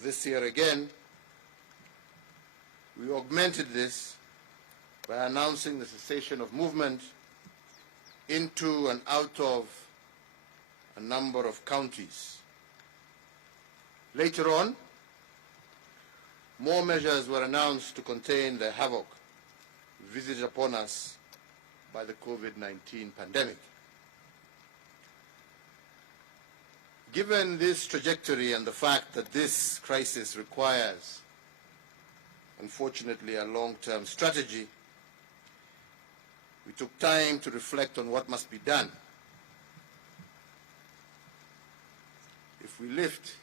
of this year again, we augmented this by announcing the cessation of movement into and out of a number of counties. Later on, more measures were announced to contain the havoc visited upon us by the COVID-19 pandemic. Given this trajectory and the fact that this crisis requires, unfortunately, a long-term strategy, we took time to reflect on what must be done. If we lift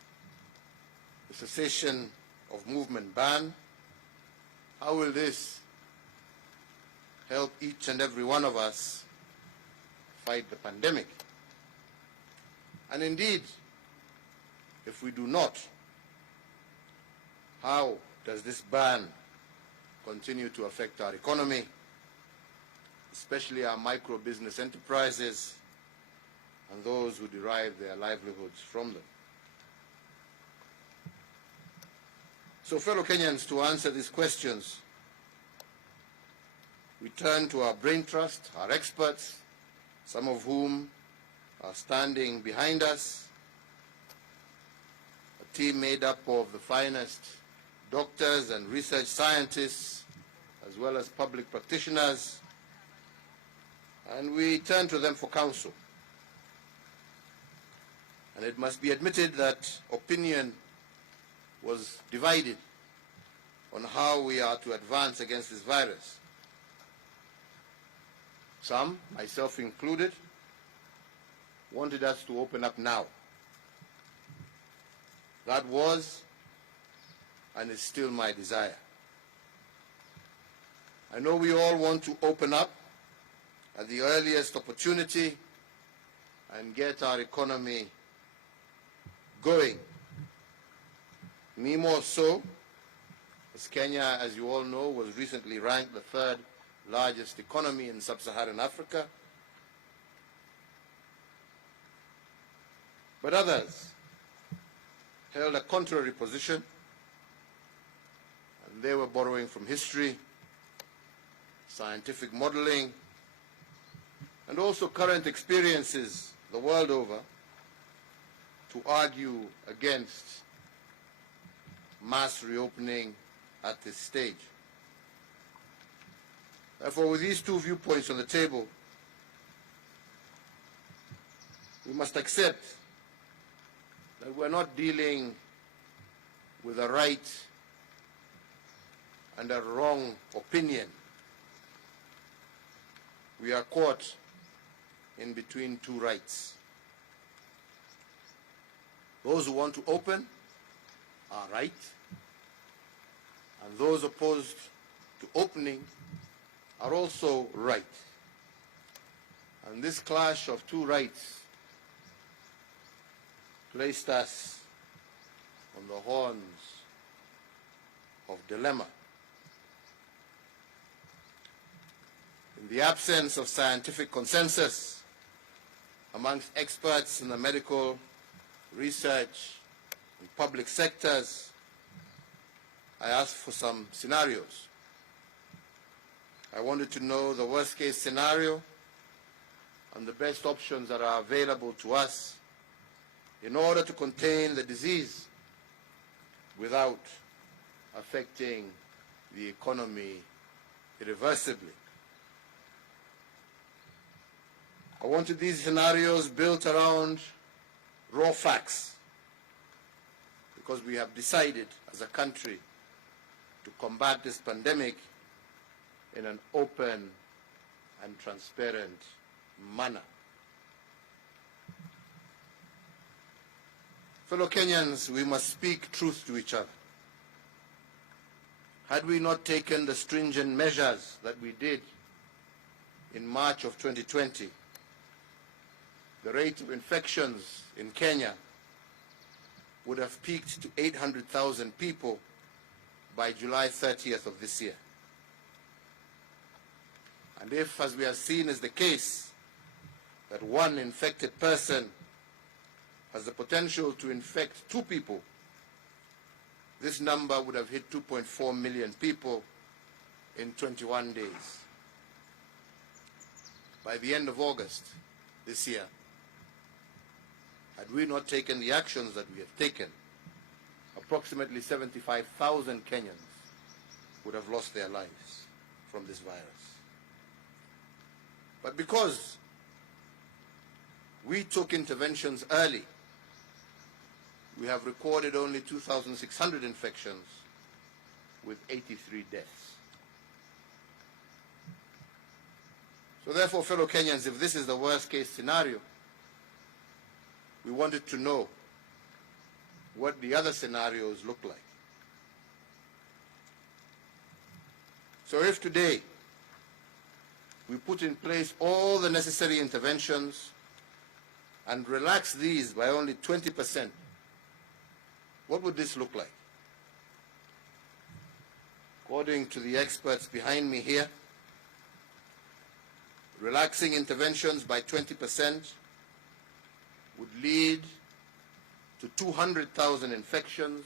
the cessation of movement ban, how will this help each and every one of us fight the pandemic? And indeed, if we do not, how does this ban continue to affect our economy, especially our micro-business enterprises and those who derive their livelihoods from them? So, fellow Kenyans, to answer these questions, we turn to our brain trust, our experts, some of whom are standing behind us, a team made up of the finest doctors and research scientists, as well as public practitioners, and we turn to them for counsel. And it must be admitted that opinion was divided on how we are to advance against this virus. Some, myself included, wanted us to open up now. That was and is still my desire. I know we all want to open up at the earliest opportunity and get our economy going. Me more so, as Kenya, as you all know, was recently ranked the third largest economy in sub-Saharan Africa. But others held a contrary position, and they were borrowing from history, scientific modeling, and also current experiences the world over to argue against mass reopening at this stage. Therefore, with these two viewpoints on the table, we must accept that we're not dealing with a right and a wrong opinion. We are caught in between two rights. Those who want to open are right, and those opposed to opening are also right. And this clash of two rights placed us on the horns of dilemma. In the absence of scientific consensus amongst experts in the medical, research, and public sectors, I asked for some scenarios. I wanted to know the worst-case scenario and the best options that are available to us in order to contain the disease without affecting the economy irreversibly. I wanted these scenarios built around raw facts, because we have decided as a country to combat this pandemic in an open and transparent manner. Fellow Kenyans, we must speak truth to each other. Had we not taken the stringent measures that we did in March of 2020, the rate of infections in Kenya would have peaked to 800,000 people by July 30th of this year. And if, as we have seen is the case, that one infected person has the potential to infect two people, this number would have hit 2.4 million people in 21 days. By the end of August this year, had we not taken the actions that we have taken, approximately 75,000 Kenyans would have lost their lives from this virus. But because we took interventions early, we have recorded only 2,600 infections with 83 deaths. So therefore, fellow Kenyans, if this is the worst case scenario, we wanted to know what the other scenarios look like. So if today we put in place all the necessary interventions and relax these by only 20%, what would this look like? According to the experts behind me here, relaxing interventions by 20% would lead to 200,000 infections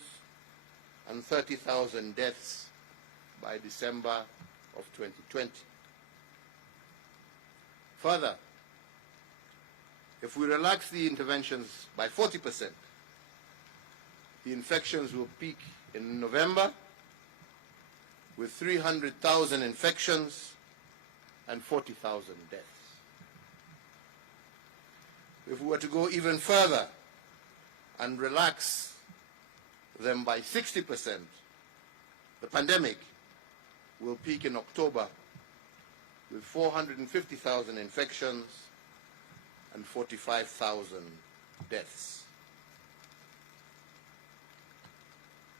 and 30,000 deaths by December of 2020. Further, if we relax the interventions by 40%, the infections will peak in November with 300,000 infections and 40,000 deaths. If we were to go even further and relax them by 60%, the pandemic will peak in October with 450,000 infections and 45,000 deaths.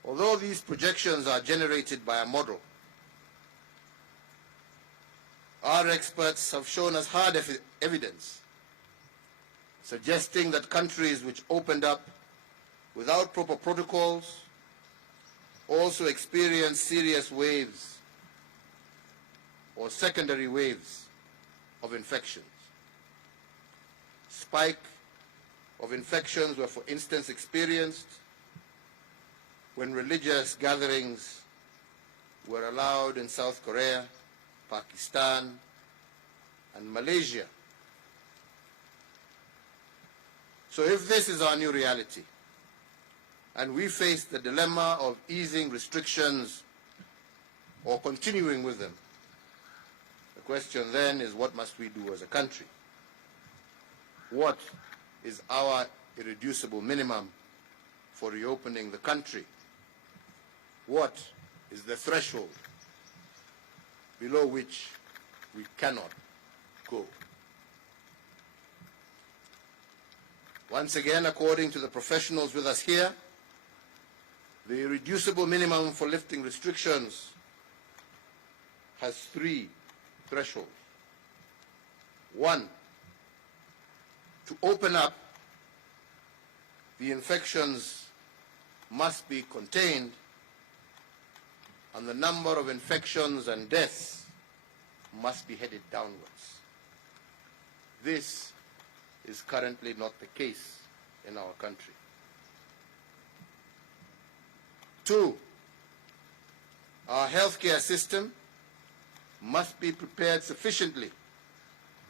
Although these projections are generated by a model, our experts have shown us hard evidence suggesting that countries which opened up without proper protocols also experienced serious waves or secondary waves of infections. Spike of infections were, for instance, experienced when religious gatherings were allowed in South Korea, Pakistan, and Malaysia. So if this is our new reality, and we face the dilemma of easing restrictions or continuing with them, the question then is, what must we do as a country? What is our irreducible minimum for reopening the country? What is the threshold below which we cannot go? Once again, according to the professionals with us here, the irreducible minimum for lifting restrictions has three thresholds. One, to open up, the infections must be contained and the number of infections and deaths must be headed downwards. This is currently not the case in our country. Two, our healthcare system must be prepared sufficiently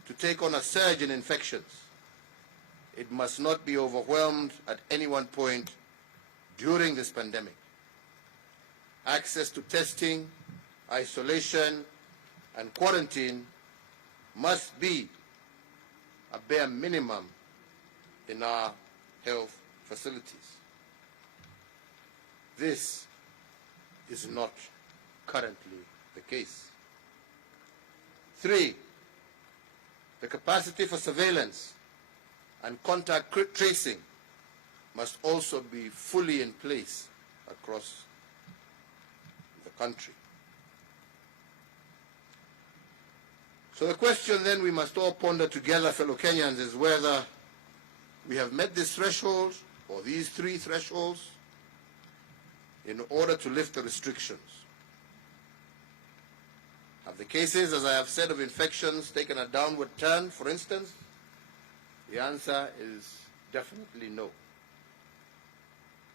to take on a surge in infections. It must not be overwhelmed at any one point during this pandemic. Access to testing, isolation, and quarantine must be a bare minimum in our health facilities. This is not currently the case. Three, the capacity for surveillance and contact tracing must also be fully in place across the country. So the question then we must all ponder together, fellow Kenyans, is whether we have met this threshold or these three thresholds in order to lift the restrictions. Have the cases, as I have said, of infections taken a downward turn, for instance? The answer is definitely no.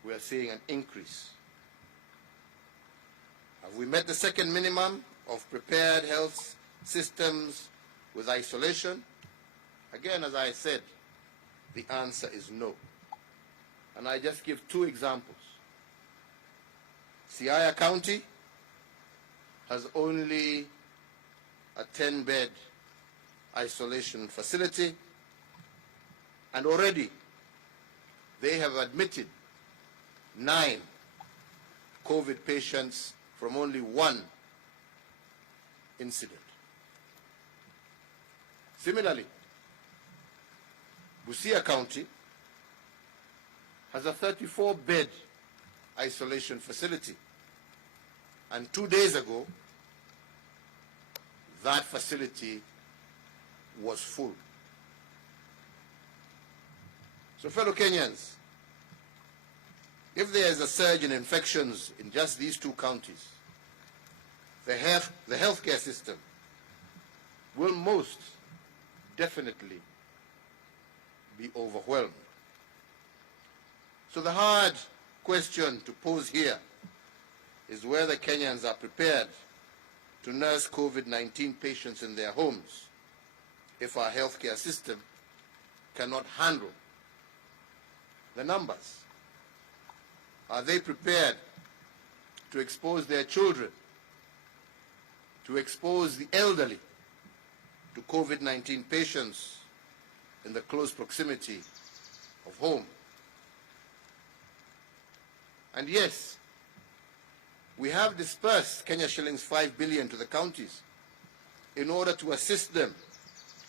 We are seeing an increase Have we met the second minimum of prepared health systems with isolation? Again, as I said, the answer is no. And I just give two examples. Siaya County has only a 10-bed isolation facility, and already they have admitted 9 COVID patients from only one incident. Similarly, Busia County has a 34-bed isolation facility, and 2 days ago that facility was full. So fellow Kenyans, if there is a surge in infections in just these 2 counties, the healthcare system will most definitely be overwhelmed. So the hard question to pose here is whether Kenyans are prepared to nurse COVID-19 patients in their homes if our healthcare system cannot handle the numbers. Are they prepared to expose their children, to expose the elderly to COVID-19 patients in the close proximity of home? And yes, we have dispersed Kenya shillings 5 billion to the counties in order to assist them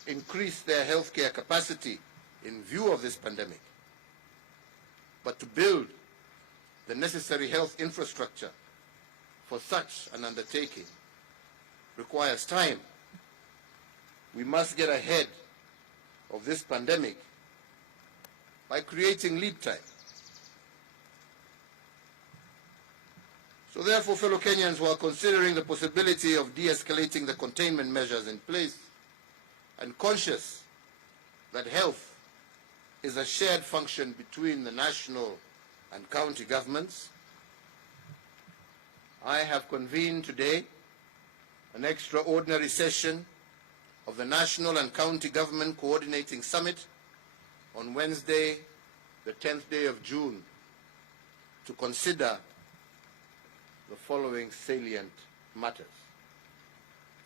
increase their healthcare capacity in view of this pandemic. But to build the necessary health infrastructure for such an undertaking requires time. We must get ahead of this pandemic by creating lead time. So therefore, fellow Kenyans who are considering the possibility of de-escalating the containment measures in place and conscious that health is a shared function between the national and county governments, I have convened today an extraordinary session of the National and County Government Coordinating Summit on Wednesday, the 10th day of June, to consider the following salient matters.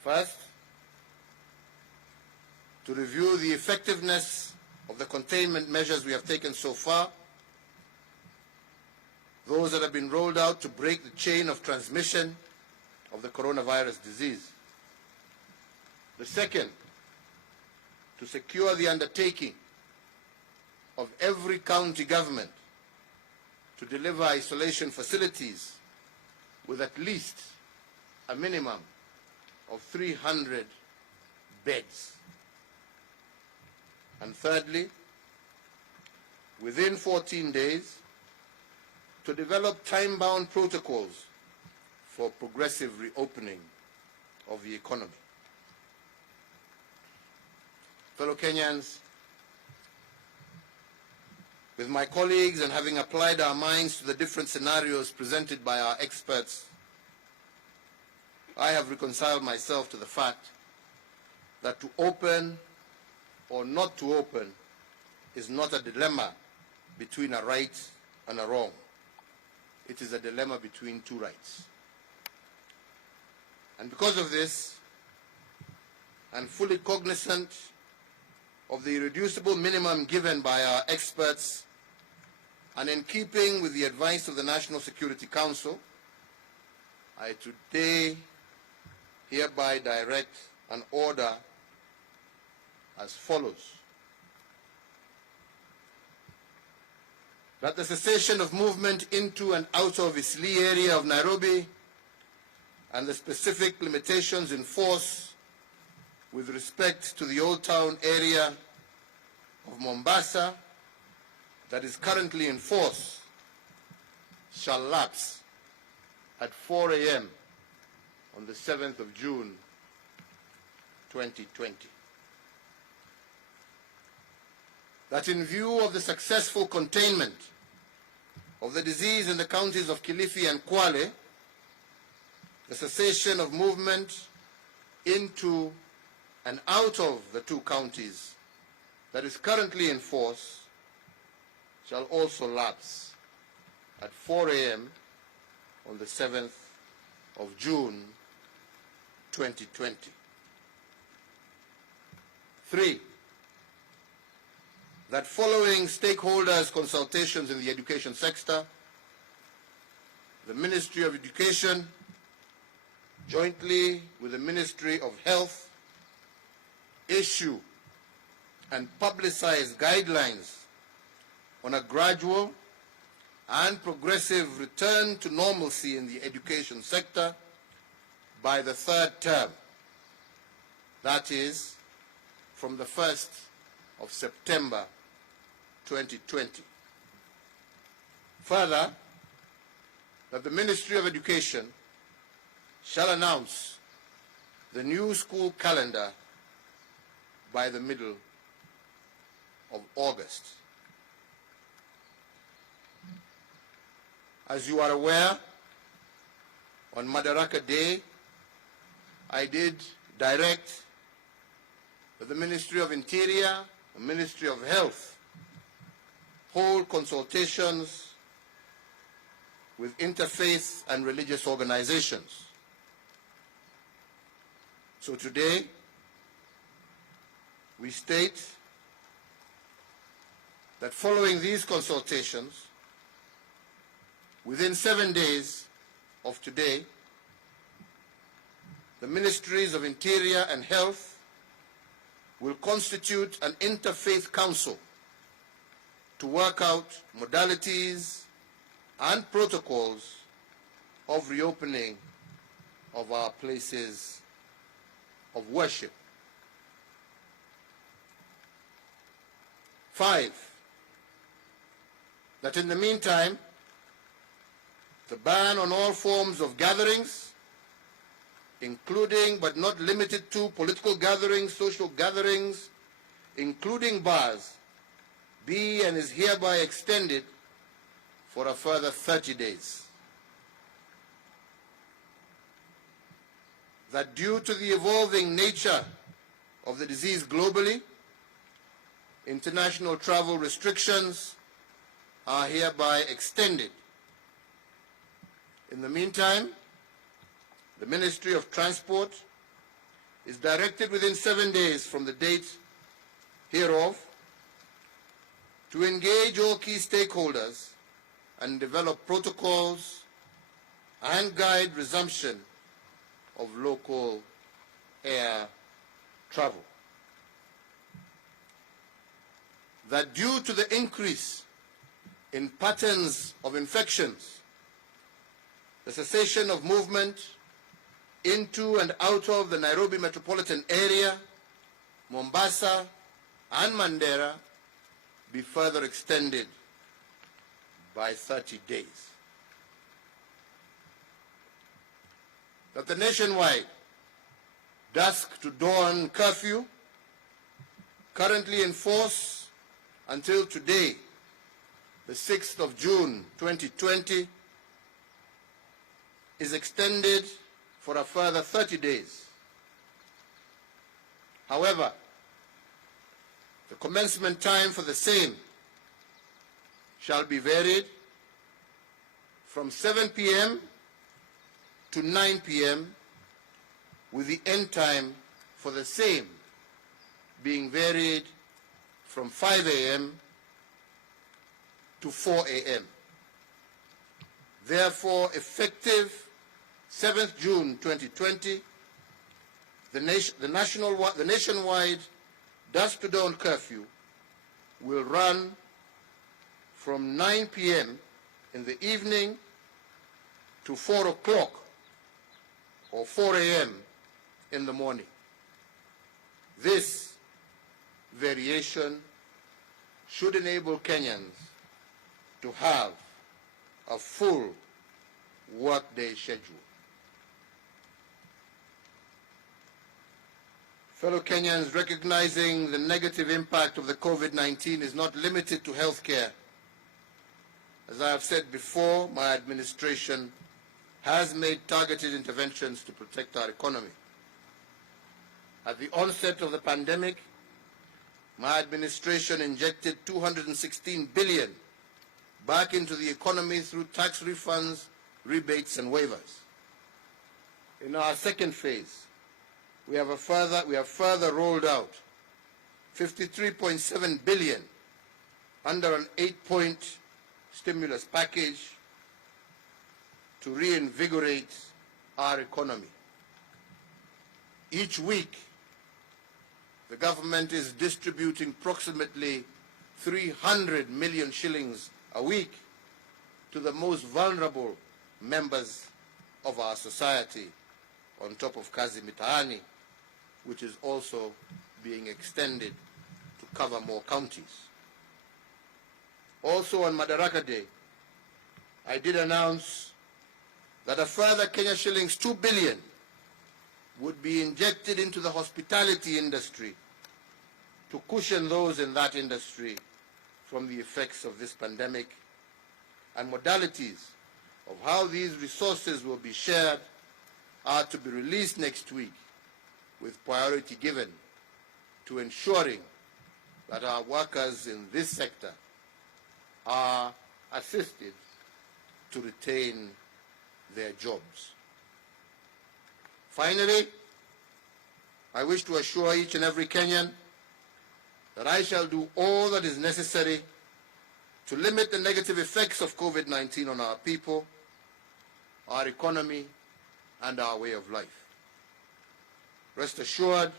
First, to review the effectiveness of the containment measures we have taken so far, those that have been rolled out to break the chain of transmission of the coronavirus disease. The second, to secure the undertaking of every county government to deliver isolation facilities with at least a minimum of 300 beds. And thirdly, within 14 days, to develop time-bound protocols for progressive reopening of the economy. Fellow Kenyans, with my colleagues and having applied our minds to the different scenarios presented by our experts, I have reconciled myself to the fact that to open or not to open is not a dilemma between a right and a wrong. It is a dilemma between 2 rights. And because of this, and fully cognizant of the irreducible minimum given by our experts, and in keeping with the advice of the National Security Council, I today hereby direct an order as follows. That the cessation of movement into and out of Eastleigh area of Nairobi and the specific limitations in force with respect to the Old Town area of Mombasa that is currently in force shall lapse at 4 a.m. on the 7th of June 2020. That in view of the successful containment of the disease in the counties of Kilifi and Kwale, the cessation of movement into and out of the two counties that is currently in force shall also lapse at 4 a.m. on the 7th of June 2020. 3, that following stakeholders' consultations in the education sector, the Ministry of Education, jointly with the Ministry of Health, issue and publicize guidelines on a gradual and progressive return to normalcy in the education sector by the third term, that is, from the 1st of September 2020. Further, that the Ministry of Education shall announce the new school calendar by the middle of August. As you are aware, on Madaraka Day, I did direct that the Ministry of Interior, the Ministry of Health, hold consultations with interfaith and religious organizations. So today, we state that following these consultations, within 7 days of today, the Ministries of Interior and Health will constitute an interfaith council to work out modalities and protocols of reopening of our places of worship. 5, that in the meantime, the ban on all forms of gatherings, including but not limited to political gatherings, social gatherings, including bars, be and is hereby extended for a further 30 days. That due to the evolving nature of the disease globally, international travel restrictions are hereby extended. In the meantime, the Ministry of Transport is directed within 7 days from the date hereof to engage all key stakeholders and develop protocols and guide resumption of local air travel. That due to the increase in patterns of infections, the cessation of movement into and out of the Nairobi metropolitan area, Mombasa, and Mandera be further extended by 30 days. That the nationwide dusk to dawn curfew, currently in force until today, the 6th of June 2020, is extended for a further 30 days. However, the commencement time for the same shall be varied from 7 p.m. to 9 p.m., with the end time for the same being varied from 5 a.m. to 4 a.m. Therefore, effective 7th June 2020, the nationwide dusk to dawn curfew will run from 9 p.m. in the evening to 4 o'clock or 4 a.m. in the morning. This variation should enable Kenyans to have a full workday schedule. Fellow Kenyans, recognizing the negative impact of the COVID-19 is not limited to healthcare. As I have said before, my administration has made targeted interventions to protect our economy. At the onset of the pandemic, my administration injected 216 billion back into the economy through tax refunds, rebates and waivers. In our second phase, we have further rolled out 53.7 billion under an 8-point stimulus package to reinvigorate our economy. Each week, the government is distributing approximately 300 million shillings a week to the most vulnerable members of our society, on top of Kazi Mitaani, which is also being extended to cover more counties. Also on Madaraka Day, I did announce that a further Kenya shillings 2 billion would be injected into the hospitality industry to cushion those in that industry from the effects of this pandemic, and modalities of how these resources will be shared are to be released next week, with priority given to ensuring that our workers in this sector are assisted to retain their jobs. Finally, I wish to assure each and every Kenyan that I shall do all that is necessary to limit the negative effects of COVID-19 on our people, our economy, and our way of life. Rest assured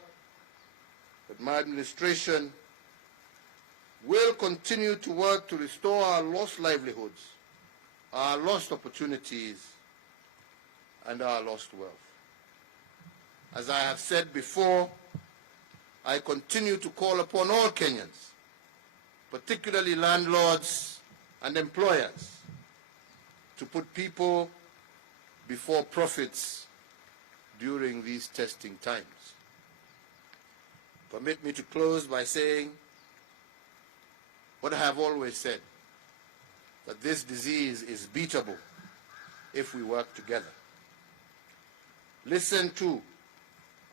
that my administration will continue to work to restore our lost livelihoods, our lost opportunities, and our lost wealth. As I have said before, I continue to call upon all Kenyans, particularly landlords and employers, to put people before profits during these testing times. Permit me to close by saying what I have always said, that this disease is beatable if we work together. Listen to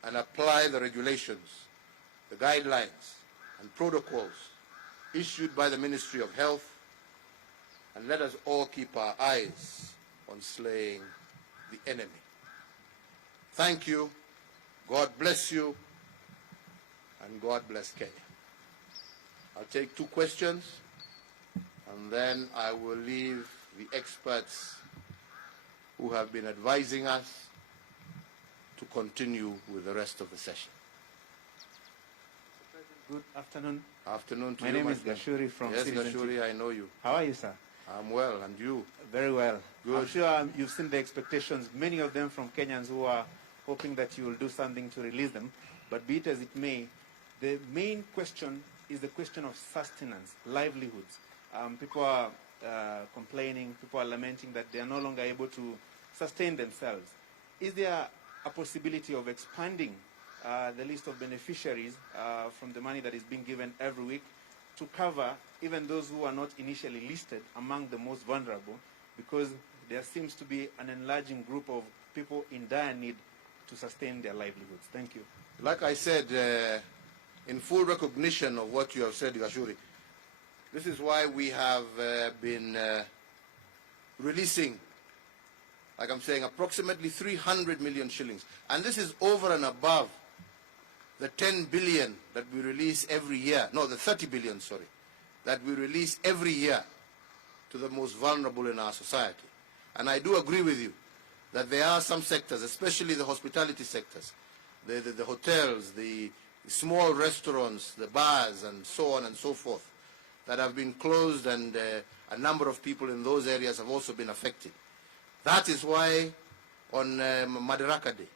and apply the regulations, the guidelines and protocols issued by the Ministry of Health, and let us all keep our eyes on slaying the enemy. Thank you. God bless you, and God bless Kenya. I'll take 2 questions, and then I will leave the experts who have been advising us to continue with the rest of the session. Good afternoon. Afternoon to my you. My name is Gashuri from Yes, Citizen Gashuri, TV. I know you. How are you, sir? I'm well, and you? Very well. Good. I'm sure you've seen the expectations, many of them from Kenyans who are hoping that you will do something to release them. But be it as it may, the main question is the question of sustenance, livelihoods. People are complaining, people are lamenting that they are no longer able to sustain themselves. Is there a possibility of expanding the list of beneficiaries from the money that is being given every week to cover even those who are not initially listed among the most vulnerable, because there seems to be an enlarging group of people in dire need to sustain their livelihoods? Thank you. Like I said, in full recognition of what you have said, Gashuri, this is why we have been releasing, like I'm saying, approximately 300 million shillings. And this is over and above the 10 billion that we release every year. No, the 30 billion, sorry, that we release every year to the most vulnerable in our society. And I do agree with you that there are some sectors, especially the hospitality sectors, the hotels, the small restaurants, the bars, and so on and so forth, that have been closed, and a number of people in those areas have also been affected. That is why on Madaraka Day,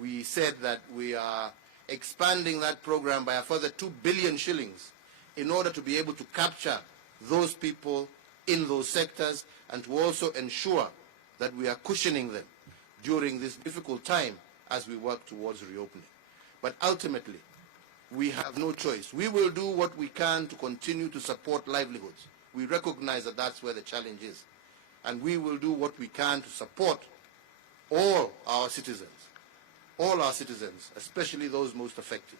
we said that we are expanding that program by a further 2 billion shillings in order to be able to capture those people in those sectors, and to also ensure that we are cushioning them during this difficult time as we work towards reopening. But ultimately, we have no choice. We will do what we can to continue to support livelihoods. We recognize that that's where the challenge is. And we will do what we can to support all our citizens, especially those most affected.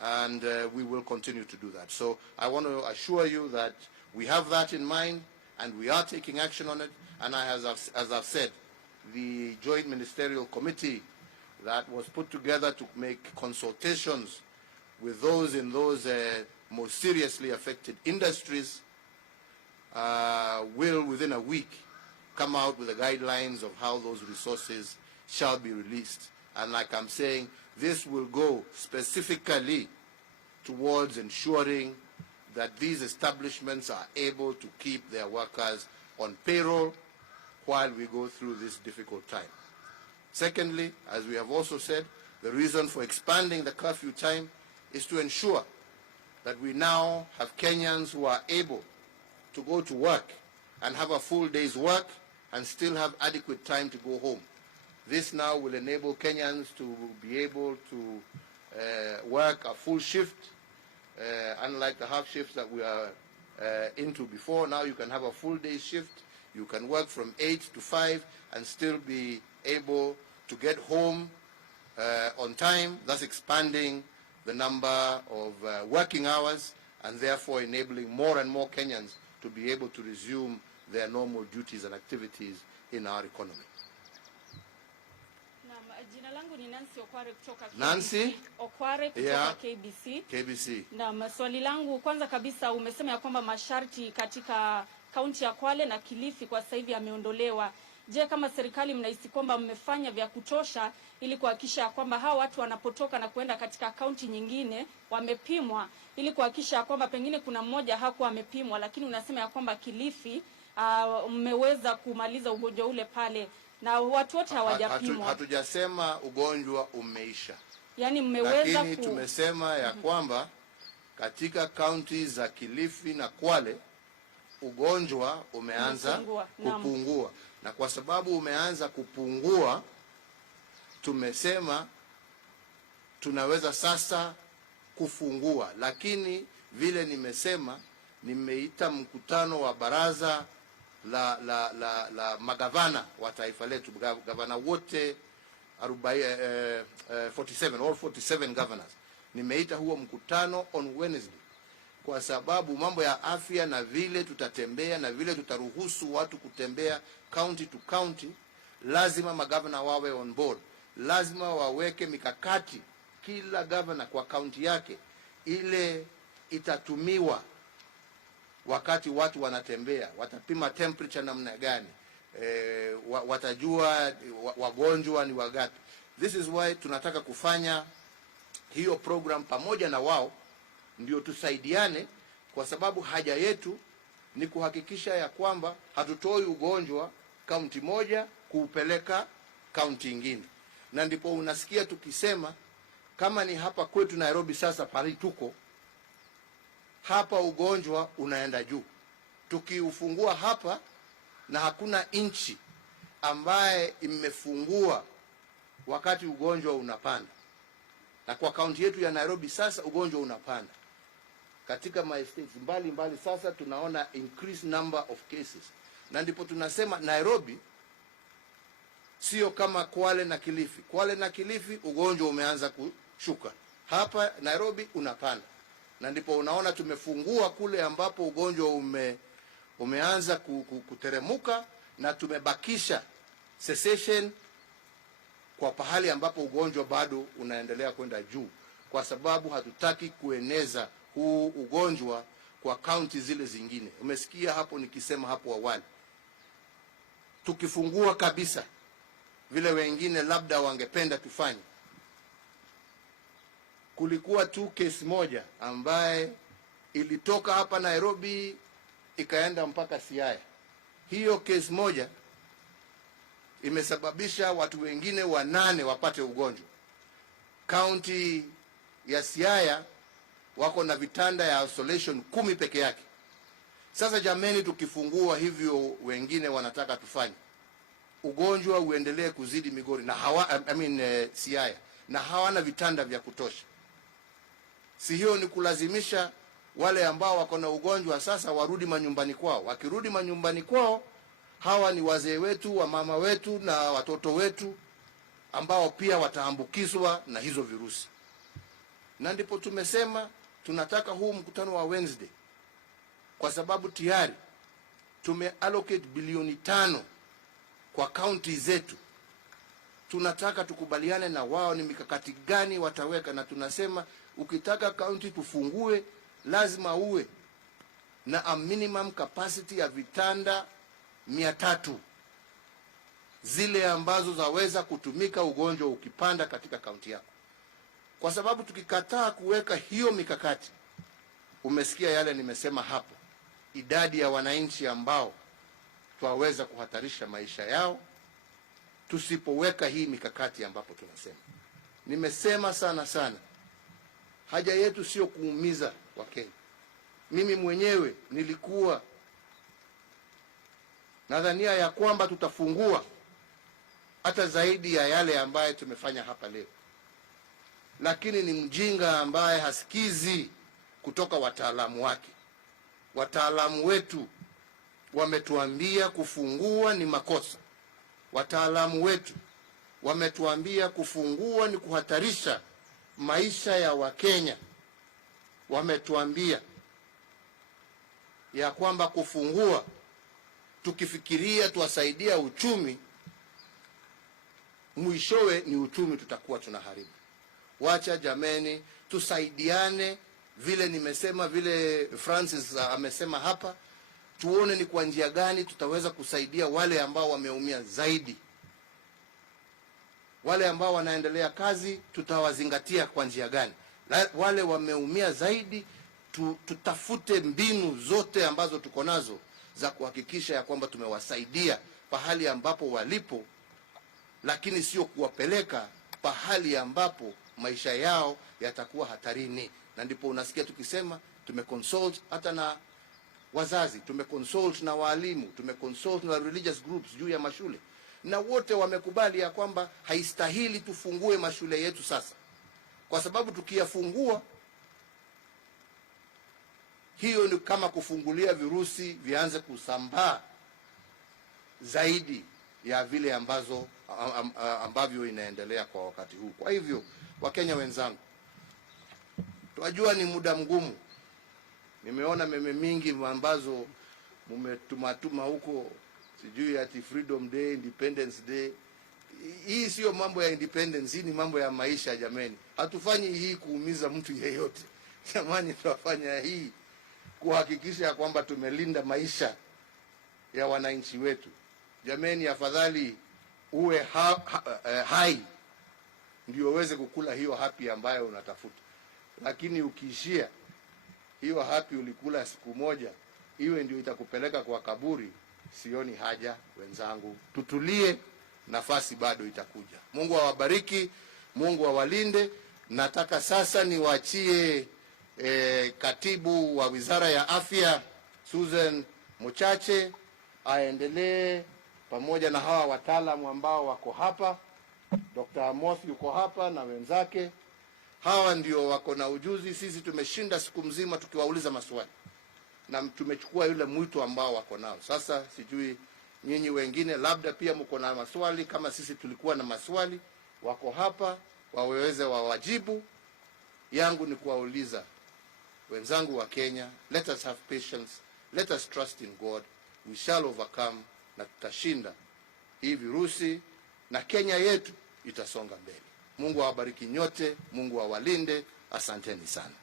And we will continue to do that. So I want to assure you that we have that in mind, and we are taking action on it. And as I've said, the Joint Ministerial Committee that was put together to make consultations with those in those most seriously affected industries will, within a week, come out with the guidelines of how those resources shall be released. And like I'm saying, this will go specifically towards ensuring that these establishments are able to keep their workers on payroll while we go through this difficult time. Secondly, as we have also said, the reason for expanding the curfew time is to ensure that we now have Kenyans who are able to go to work and have a full day's work and still have adequate time to go home. This now will enable Kenyans to be able to work a full shift, unlike the half shifts that we are into before. Now you can have a full day shift. You can work from 8 to 5 and still be able to get home on time, thus expanding the number of working hours and therefore enabling more and more Kenyans to be able to resume their normal duties and activities in our economy. Jina langu ni Nancy Okware kutoka KBC. Nancy Okware kutoka KBC. KBC. Na swali langu kwanza kabisa, umesema ya kwamba masharti katika kaunti ya Kwale na Kilifi kwa sasa hivi yameondolewa. Je, kama serikali mnahisi kwamba mmefanya vya kutosha ili kuhakikisha kwamba hao watu wanapotoka na kuenda katika kaunti nyingine wamepimwa, ili kuhakikisha kwamba pengine kuna mmoja hakuwa amepimwa, lakini unasema ya kwamba Kilifi mmeweza kumaliza ugonjwa ule pale na watu wote hawajapimwa? Hatujasema ugonjwa umeisha. Yaani mmeweza, lakini tumesema ya kwamba katika kaunti za Kilifi na Kwale ugonjwa umeanza kupungua. Na kwa sababu umeanza kupungua, tumesema tunaweza sasa kufungua. Lakini vile nimesema, nimeita mkutano wa baraza la magavana wa taifa letu, gavana wote 47, all 47 governors. Nimeita huo mkutano on Wednesday kwa sababu mambo ya afya na vile tutatembea na vile tutaruhusu watu kutembea county to county, lazima magavana wawe on board. Lazima waweke mikakati, kila governor kwa county yake, ile itatumiwa wakati watu wanatembea. Watapima temperature namna gani, watajua wagonjwa ni wagapi. This is why tunataka kufanya hiyo program pamoja na wao, ndio tusaidiane, kwa sababu haja yetu ni kuhakikisha ya kwamba hatutoi ugonjwa kaunti moja kuupeleka kaunti nyingine. Na ndipo unasikia tukisema kama ni hapa kwetu Nairobi, sasa pale tuko hapa ugonjwa unaenda juu. Tukiufungua hapa, na hakuna inchi ambaye imefungua wakati ugonjwa unapanda. Na kwa kaunti yetu ya Nairobi sasa ugonjwa unapanda. Katika my states mbali sasa tunaona increased number of cases. Na ndipo tunasema Nairobi sio kama Kwale na Kilifi. Kwale na Kilifi ugonjwa umeanza kushuka. Hapa Nairobi unapanda. Na ndipo unaona tumefungua kule ambapo ugonjwa umeanza kuteremuka, na tumebakisha cessation kwa pahali ambapo ugonjwa bado unaendelea kwenda juu, kwa sababu hatutaki kueneza huu ugonjwa kwa kaunti zile zingine. Umesikia hapo nikisema hapo awali, tukifungua kabisa vile wengine labda wangependa tufanye. Kulikuwa tu kesi moja ambaye ilitoka hapa Nairobi ikaenda mpaka Siaya. Hiyo kesi moja imesababisha watu wengine 8 wapate ugonjwa. County ya Siaya wako na vitanda ya isolation 10 peke yake. Sasa jameni, tukifungua hivyo wengine wanataka tufanye, ugonjwa uendelee kuzidi Migori na Siaya, na hawana vitanda vya kutosha. Si hiyo ni kulazimisha wale ambao wako na ugonjwa sasa warudi manyumbani kwao. Wakirudi manyumbani kwao Hawa ni wazee wetu, wamama wetu na watoto wetu ambao pia wataambukizwa na hizo virusi. Na ndipo tumesema tunataka huu mkutano wa Wednesday, kwa sababu tayari tumeallocate bilioni 5 kwa kaunti zetu. Tunataka tukubaliane na wao ni mikakati gani wataweka, na tunasema ukitaka kaunti tufungue lazima uwe na a minimum capacity ya vitanda 300 zile ambazo zaweza kutumika ugonjwa ukipanda katika kaunti yako. Kwa sababu tukikataa kuweka hiyo mikakati, umesikia yale nimesema hapo, idadi ya wananchi ambao twaweza kuhatarisha maisha yao tusipoweka hii mikakati ambapo tunasema. Nimesema sana, haja yetu sio kuumiza Wakenya. Mimi mwenyewe nilikuwa nadhania ya kwamba tutafungua hata zaidi ya yale ambaye tumefanya hapa leo, lakini ni mjinga ambaye hasikizi kutoka wataalamu wake. Wataalamu wetu wametuambia kufungua ni makosa. Wataalamu wetu wametuambia kufungua ni kuhatarisha maisha ya Wakenya. Wametuambia ya kwamba kufungua tukifikiria tuwasaidia uchumi, mwishowe ni uchumi tutakuwa tunaharibu. Wacha jameni, tusaidiane vile nimesema, vile Francis amesema hapa, tuone ni kwa njia gani tutaweza kusaidia wale ambao wameumia zaidi. Wale ambao wanaendelea kazi tutawazingatia kwa njia gani? Wale wameumia zaidi tutafute mbinu zote ambazo tuko nazo za kuhakikisha ya kwamba tumewasaidia pahali ambapo walipo, lakini sio kuwapeleka pahali ambapo maisha yao yatakuwa hatarini. Na ndipo unasikia tukisema tumeconsult hata na wazazi, tumeconsult na walimu, tumeconsult na religious groups juu ya mashule, na wote wamekubali ya kwamba haistahili tufungue mashule yetu sasa, kwa sababu tukiyafungua hiyo ni kama kufungulia virusi vianze kusambaa zaidi ya vile ambavyo inaendelea kwa wakati huu. Kwa hivyo, Wakenya wenzangu, tunajua ni muda mgumu. Nimeona meme mingi ambazo mmetumatuma huko, sijui ati Freedom Day, Independence Day. Hii sio mambo ya independence, hii ni mambo ya maisha jameni. Hatufanyi hii kuumiza mtu yeyote. Jamani, tunafanya hii kuhakikisha ya kwamba tumelinda maisha ya wananchi wetu. Jameni, afadhali uwe hai ndio uweze kukula hiyo happy ambayo unatafuta. Lakini ukiishia hiyo happy ulikula siku moja, iwe ndio itakupeleka kwa kaburi, sioni haja. Wenzangu, tutulie, nafasi bado itakuja. Mungu awabariki, Mungu awalinde. Nataka sasa niwaachie katibu wa Wizara ya Afya Susan Muchache aendelee pamoja na hawa wataalamu ambao wako hapa. Dr. Amoth yuko hapa na wenzake. Hawa ndio wako na ujuzi. Sisi tumeshinda siku mzima tukiwauliza maswali na tumechukua yule mwito ambao wako nao. Sasa sijui nyinyi wengine labda pia mko na maswali kama sisi tulikuwa na maswali. Wako hapa waweze wawajibu. Yangu ni kuwauliza wenzangu wa Kenya, let us have patience, let us trust in God, we shall overcome, na tutashinda hii virusi na Kenya yetu itasonga mbele. Mungu awabariki nyote, Mungu awalinde. Asanteni sana.